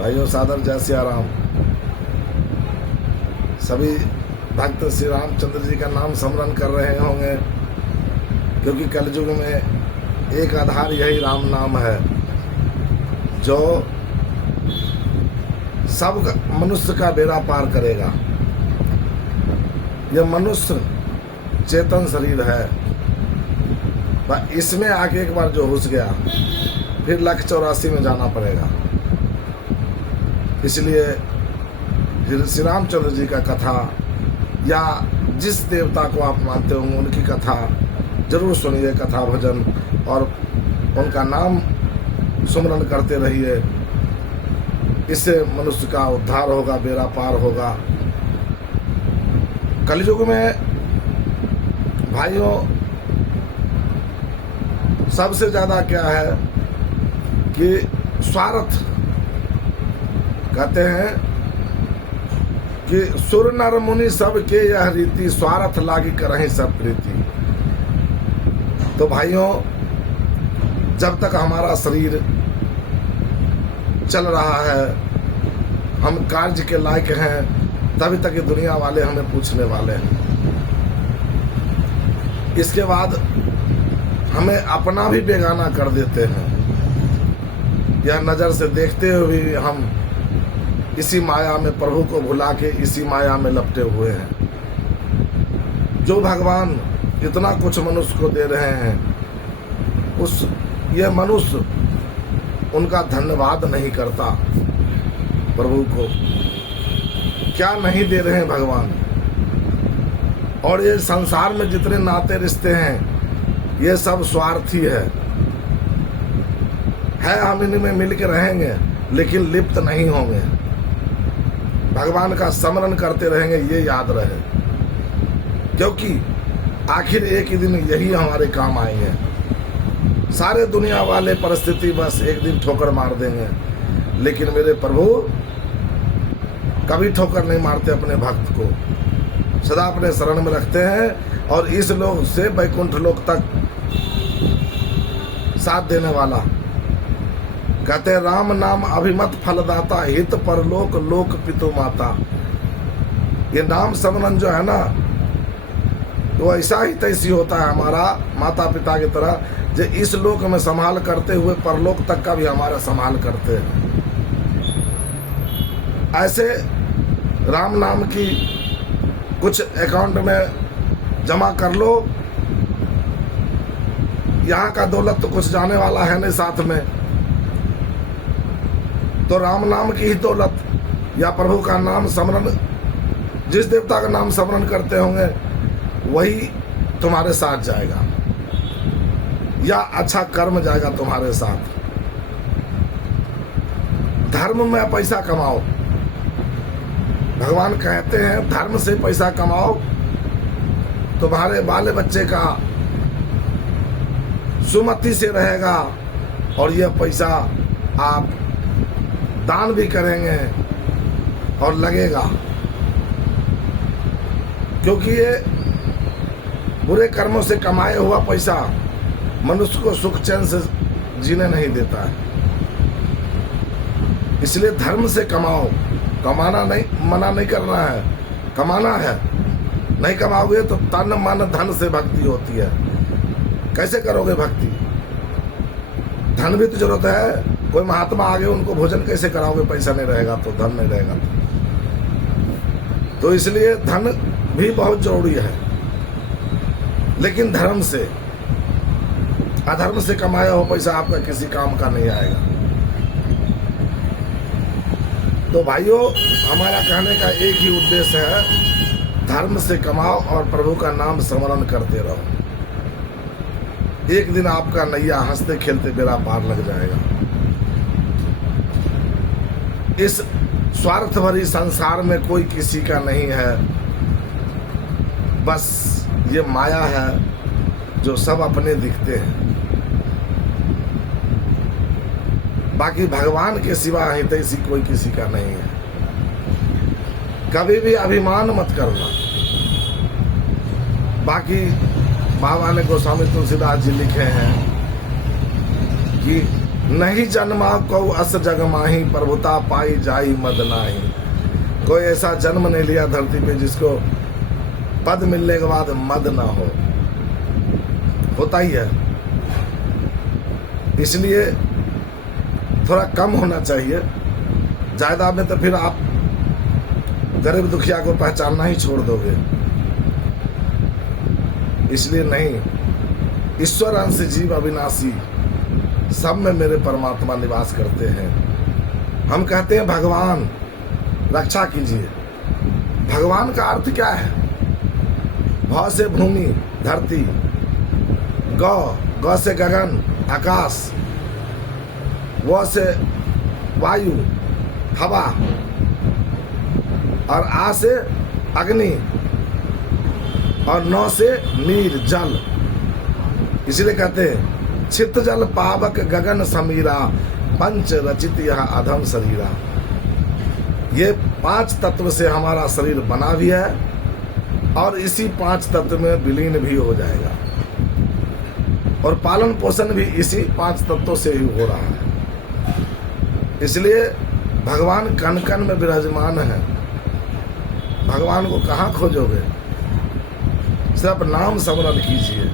भाइयों सादर जय सिया राम। सभी भक्त श्री रामचंद्र जी का नाम स्मरण कर रहे होंगे, क्योंकि कलयुग में एक आधार यही राम नाम है जो सब मनुष्य का बेड़ा पार करेगा। यह मनुष्य चेतन शरीर है, इसमें आके एक बार जो घुस गया फिर 184 में जाना पड़ेगा। इसलिए श्री रामचंद्र जी का कथा या जिस देवता को आप मानते होंगे उनकी कथा जरूर सुनिए, कथा भजन, और उनका नाम सुमरन करते रहिए। इससे मनुष्य का उद्धार होगा, बेड़ा पार होगा। कलयुग में भाइयों सबसे ज्यादा क्या है कि स्वार्थ, कहते हैं कि सुर नर मुनि सब के यह रीति, स्वार्थ लागी करहि सब प्रीति। तो भाइयों जब तक हमारा शरीर चल रहा है, हम कार्य के लायक हैं, तभी तक ये दुनिया वाले हमें पूछने वाले हैं। इसके बाद हमें अपना भी बेगाना कर देते हैं। यह नजर से देखते हुए भी हम इसी माया में, प्रभु को भुला के इसी माया में लपटे हुए हैं। जो भगवान इतना कुछ मनुष्य को दे रहे हैं, ये मनुष्य उनका धन्यवाद नहीं करता। प्रभु को क्या नहीं दे रहे हैं भगवान। और ये संसार में जितने नाते रिश्ते हैं ये सब स्वार्थी है। हम इनमें मिल के रहेंगे लेकिन लिप्त नहीं होंगे, भगवान का स्मरण करते रहेंगे, ये याद रहे, क्योंकि आखिर एक ही दिन यही हमारे काम आएंगे। सारे दुनिया वाले परिस्थिति बस एक दिन ठोकर मार देंगे, लेकिन मेरे प्रभु कभी ठोकर नहीं मारते। अपने भक्त को सदा अपने शरण में रखते हैं और इस लोक से वैकुंठ लोक तक साथ देने वाला। कहते राम नाम अभिमत फलदाता, हित परलोक लोक पितु माता। ये नाम स्मरण जो है ना, तो ऐसा ही तैसी होता है हमारा माता पिता की तरह, जो इस लोक में संभाल करते हुए परलोक तक का भी हमारा संभाल करते हैं। ऐसे राम नाम की कुछ अकाउंट में जमा कर लो। यहाँ का दौलत तो कुछ जाने वाला है नहीं साथ में, तो राम नाम की ही दौलत या प्रभु का नाम स्मरण, जिस देवता का नाम स्मरण करते होंगे वही तुम्हारे साथ जाएगा, या अच्छा कर्म जाएगा तुम्हारे साथ। धर्म में पैसा कमाओ। भगवान कहते हैं धर्म से पैसा कमाओ, तुम्हारे बाले बच्चे का सुमति से रहेगा, और यह पैसा आप दान भी करेंगे और लगेगा। क्योंकि ये बुरे कर्मों से कमाए हुआ पैसा मनुष्य को सुख चैन से जीने नहीं देता है। इसलिए धर्म से कमाओ। कमाना नहीं, मना नहीं करना है, कमाना है। नहीं कमाओगे तो तन मन धन से भक्ति होती है। कैसे करोगे भक्ति? धन भी तो जरूरत है। कोई महात्मा आगे उनको भोजन कैसे कराओगे? पैसा नहीं रहेगा तो, धन नहीं रहेगा तो इसलिए धन भी बहुत जरूरी है, लेकिन धर्म से। अधर्म से कमाया हो पैसा आपका किसी काम का नहीं आएगा। तो भाइयों हमारा कहने का एक ही उद्देश्य है, धर्म से कमाओ और प्रभु का नाम स्मरण करते रहो। एक दिन आपका नैया हंसते खेलते बेड़ा पार लग जाएगा। इस स्वार्थ भरी संसार में कोई किसी का नहीं है, बस ये माया है जो सब अपने दिखते हैं। बाकी भगवान के सिवा हितैषी कोई किसी का नहीं है। कभी भी अभिमान मत करना। बाकी बाबा ने गोस्वामी तुलसीदास जी लिखे हैं कि नहीं जन्मा को अस जग माही, प्रभुता पाई जाई मद नाही। कोई ऐसा जन्म नहीं लिया धरती पे जिसको पद मिलने के बाद मद ना हो, होता ही है। इसलिए थोड़ा कम होना चाहिए, ज्यादा में तो फिर आप गरीब दुखिया को पहचानना ही छोड़ दोगे। इसलिए नहीं, ईश्वर अंश जीव अविनाशी, सब में मेरे परमात्मा निवास करते हैं। हम कहते हैं भगवान रक्षा कीजिए। भगवान का अर्थ क्या है? भ से भूमि धरती, ग से गगन आकाश, व से वायु हवा, और आ से अग्नि, और न से नीर जल। इसलिए कहते हैं चित्त जल पावक गगन समीरा, पंच रचित यह अधम शरीरा। ये 5 तत्व से हमारा शरीर बना भी है और इसी 5 तत्व में विलीन भी हो जाएगा, और पालन पोषण भी इसी 5 तत्वों से ही हो रहा है। इसलिए भगवान कण कण में विराजमान है। भगवान को कहाँ खोजोगे? सिर्फ नाम स्मरण कीजिए।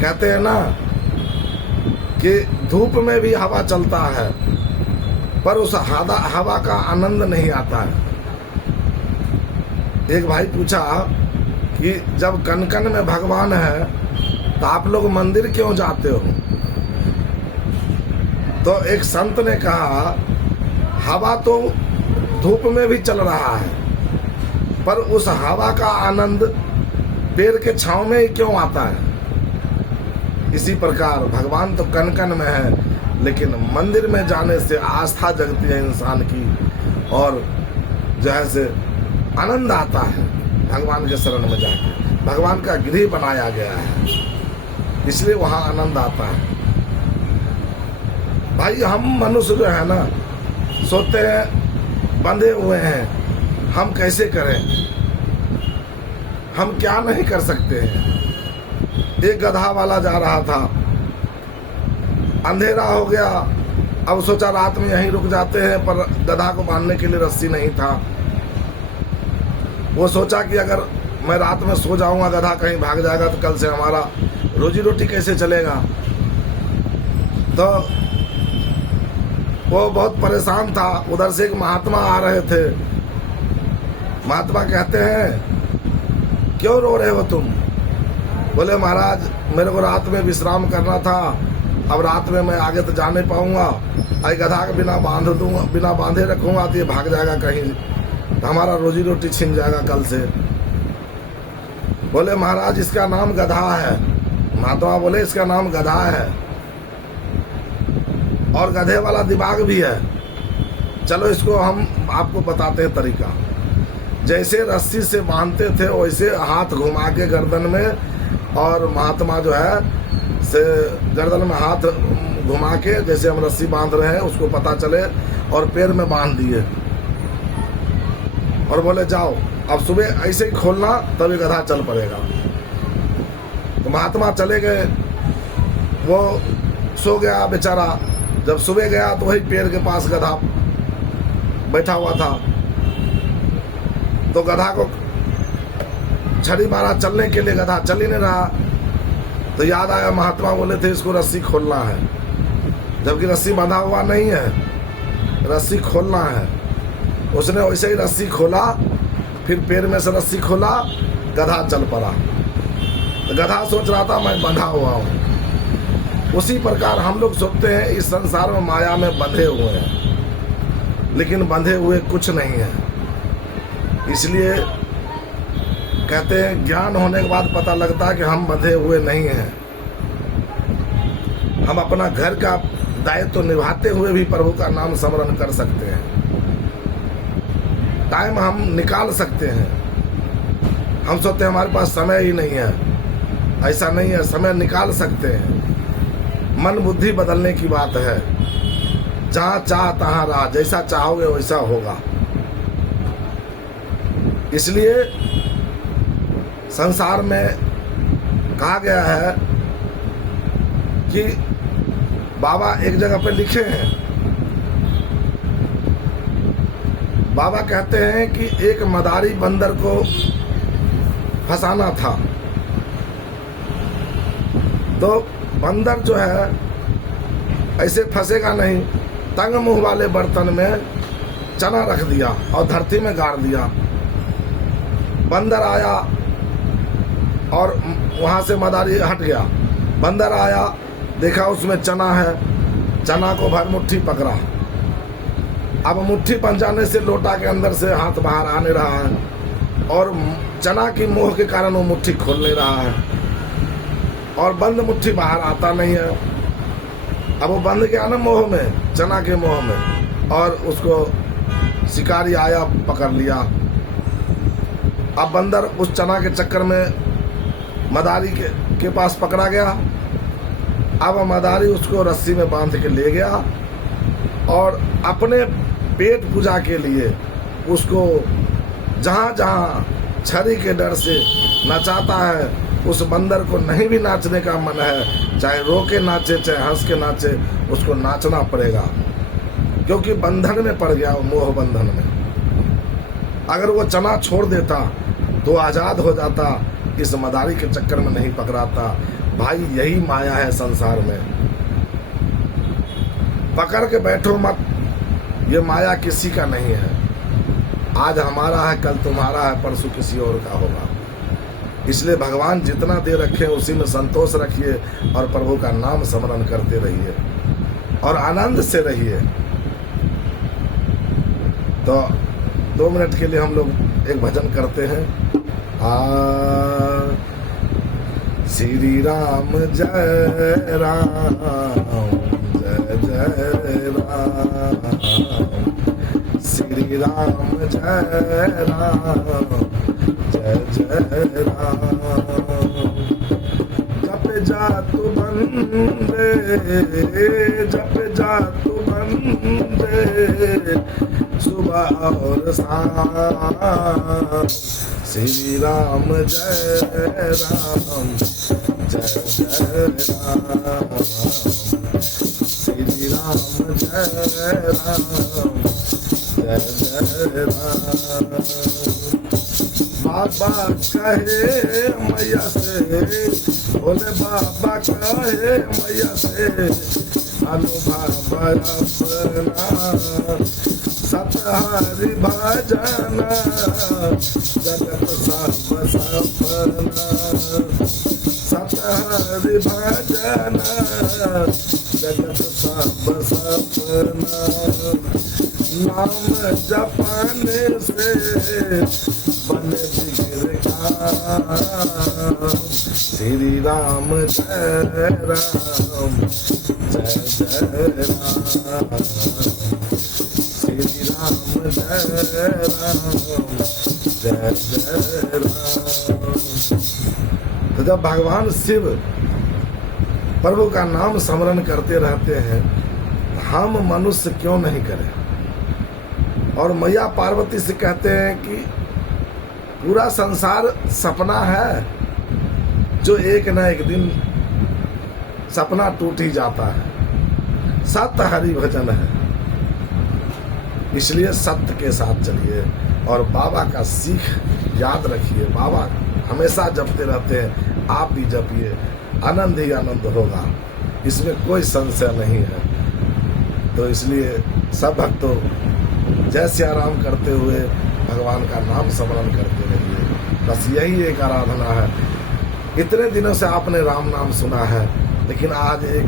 कहते हैं ना कि धूप में भी हवा चलता है, पर उस हवा का आनंद नहीं आता है। एक भाई पूछा कि जब कण कण में भगवान है तो आप लोग मंदिर क्यों जाते हो? तो एक संत ने कहा, हवा तो धूप में भी चल रहा है, पर उस हवा का आनंद पेड़ के छांव में ही क्यों आता है? इसी प्रकार भगवान तो कण कण में है, लेकिन मंदिर में जाने से आस्था जगती है इंसान की, और जो है से आनंद आता है भगवान के शरण में जाके। भगवान का गृह बनाया गया है, इसलिए वहाँ आनंद आता है। भाई हम मनुष्य जो है ना, सोते हैं बंधे हुए हैं, हम कैसे करें? हम क्या नहीं कर सकते हैं? एक गधा वाला जा रहा था, अंधेरा हो गया, अब सोचा रात में यहीं रुक जाते हैं, पर गधा को बांधने के लिए रस्सी नहीं था। वो सोचा कि अगर मैं रात में सो जाऊंगा, गधा कहीं भाग जाएगा तो कल से हमारा रोजी रोटी कैसे चलेगा। तो वो बहुत परेशान था। उधर से एक महात्मा आ रहे थे। महात्मा कहते हैं, क्यों रो रहे हो तुम? बोले महाराज, मेरे को रात में विश्राम करना था, अब रात में मैं आगे तो जा नहीं पाऊंगा, आई गधा के बिना बांधे रखूंगा तो ये भाग जाएगा कहीं, तो हमारा रोजी रोटी छिन जाएगा कल से। बोले महाराज, इसका नाम गधा है। महात्मा बोले, इसका नाम गधा है और गधे वाला दिमाग भी है। चलो इसको हम आपको बताते हैं तरीका। जैसे रस्सी से बांधते थे वैसे हाथ घुमा के गर्दन में, और महात्मा जो है से गर्दन में हाथ घुमा के जैसे हम रस्सी बांध रहे हैं उसको पता चले, और पैर में बांध दिए और बोले जाओ, अब सुबह ऐसे ही खोलना तभी गधा चल पड़ेगा। तो महात्मा चले गए, वो सो गया बेचारा। जब सुबह गया तो वही पेड़ के पास गधा बैठा हुआ था। तो गधा को छड़ी मारा चलने के लिए, गधा चल ही नहीं रहा। तो याद आया, महात्मा बोले थे इसको रस्सी खोलना है, जबकि रस्सी बंधा हुआ नहीं है, रस्सी खोलना है। उसने वैसे ही रस्सी खोला, फिर पैर में से रस्सी खोला, गधा चल पड़ा। तो गधा सोच रहा था मैं बंधा हुआ हूँ। उसी प्रकार हम लोग सोचते हैं इस संसार में माया में बंधे हुए हैं, लेकिन बंधे हुए कुछ नहीं है। इसलिए कहते हैं ज्ञान होने के बाद पता लगता है कि हम बंधे हुए नहीं हैं। हम अपना घर का दायित्व तो निभाते हुए भी प्रभु का नाम स्मरण कर सकते हैं। टाइम हम निकाल सकते हैं। हम सोचते हैं हमारे पास समय ही नहीं है, ऐसा नहीं है, समय निकाल सकते हैं। मन बुद्धि बदलने की बात है। जहाँ चाह तहाँ रहा, जैसा चाहोगे वैसा होगा। इसलिए संसार में कहा गया है कि बाबा एक जगह पे लिखे हैं, बाबा कहते हैं कि एक मदारी बंदर को फंसाना था, तो बंदर जो है ऐसे फंसेगा नहीं, तंग मुंह वाले बर्तन में चना रख दिया और धरती में गाड़ दिया। बंदर आया और वहां से मदारी हट गया। बंदर आया, देखा उसमें चना है, चना को भर मुट्ठी पकड़ा। अब मुट्ठी बन जाने से लोटा के अंदर से हाथ बाहर आने रहा है और चना की मोह के कारण वो मुट्ठी खोल नहीं रहा है और बंद मुट्ठी बाहर आता नहीं है। अब वो बंद गया ना मोह में, चना के मोह में, और उसको शिकारी आया, पकड़ लिया। अब बंदर उस चना के चक्कर में मदारी के पास पकड़ा गया। अब मदारी उसको रस्सी में बांध के ले गया और अपने पेट पूजा के लिए उसको जहाँ जहाँ छरी के डर से नचाता है, उस बंदर को नहीं भी नाचने का मन है, चाहे रो के नाचे चाहे हंस के नाचे, उसको नाचना पड़ेगा, क्योंकि बंधन में पड़ गया, मोह बंधन में। अगर वो चना छोड़ देता तो आजाद हो जाता, इस मदारी के चक्कर में नहीं पकड़ाता। भाई यही माया है संसार में, पकड़ के बैठो मत, ये माया किसी का नहीं है। आज हमारा है, कल तुम्हारा है, परसों किसी और का होगा। इसलिए भगवान जितना दे रखे उसी में संतोष रखिए और प्रभु का नाम स्मरण करते रहिए और आनंद से रहिए। तो 2 मिनट के लिए हम लोग एक भजन करते हैं। श्री राम जय राम, जय जय राम, श्री राम जय राम, जय जय राम। जप जातु बंदे, जप जातु बंदे, सुबह और शाम। श्री राम जय राम, जय जय राम, श्री राम जय राम, जय जय राम। बाबा कहे मैया से, बोले बाबा कहे मैया से, अनुभव अपना सतहरि भजन, जगत सब सपना, सतहरि भजन, जगत सब सपना। नाम जपने से बने बिगड़ काम। श्री राम जय राम, जय जय राम, श्री राम जय राम, जय जय राम। तो जब भगवान शिव प्रभु का नाम स्मरण करते रहते हैं, हम मनुष्य क्यों नहीं करें। और मैया पार्वती से कहते हैं कि पूरा संसार सपना है, जो एक न एक दिन सपना टूट ही जाता है। सत्य हरि भजन है, इसलिए सत्य के साथ चलिए और बाबा का सीख याद रखिए। बाबा हमेशा जपते रहते हैं, आप भी जपिए, आनंद ही आनंद होगा, इसमें कोई संशय नहीं है। तो इसलिए सब भक्तों जय सिया राम करते हुए भगवान का नाम स्मरण करते रहिए। बस यही एक आराधना है। इतने दिनों से आपने राम नाम सुना है, लेकिन आज एक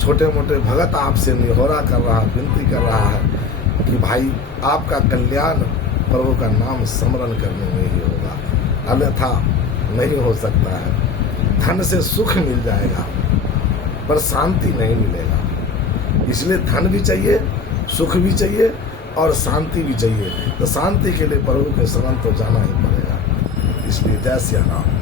छोटे मोटे भगत आपसे निहोरा कर रहा, विनती कर रहा है कि भाई आपका कल्याण प्रभु का नाम स्मरण करने में ही होगा, अन्यथा नहीं हो सकता है। धन से सुख मिल जाएगा पर शांति नहीं मिलेगा। इसलिए धन भी चाहिए, सुख भी चाहिए और शांति भी चाहिए। तो शांति के लिए प्रभु के शरण तो जाना ही पड़ेगा। इसलिए जय सिया राम।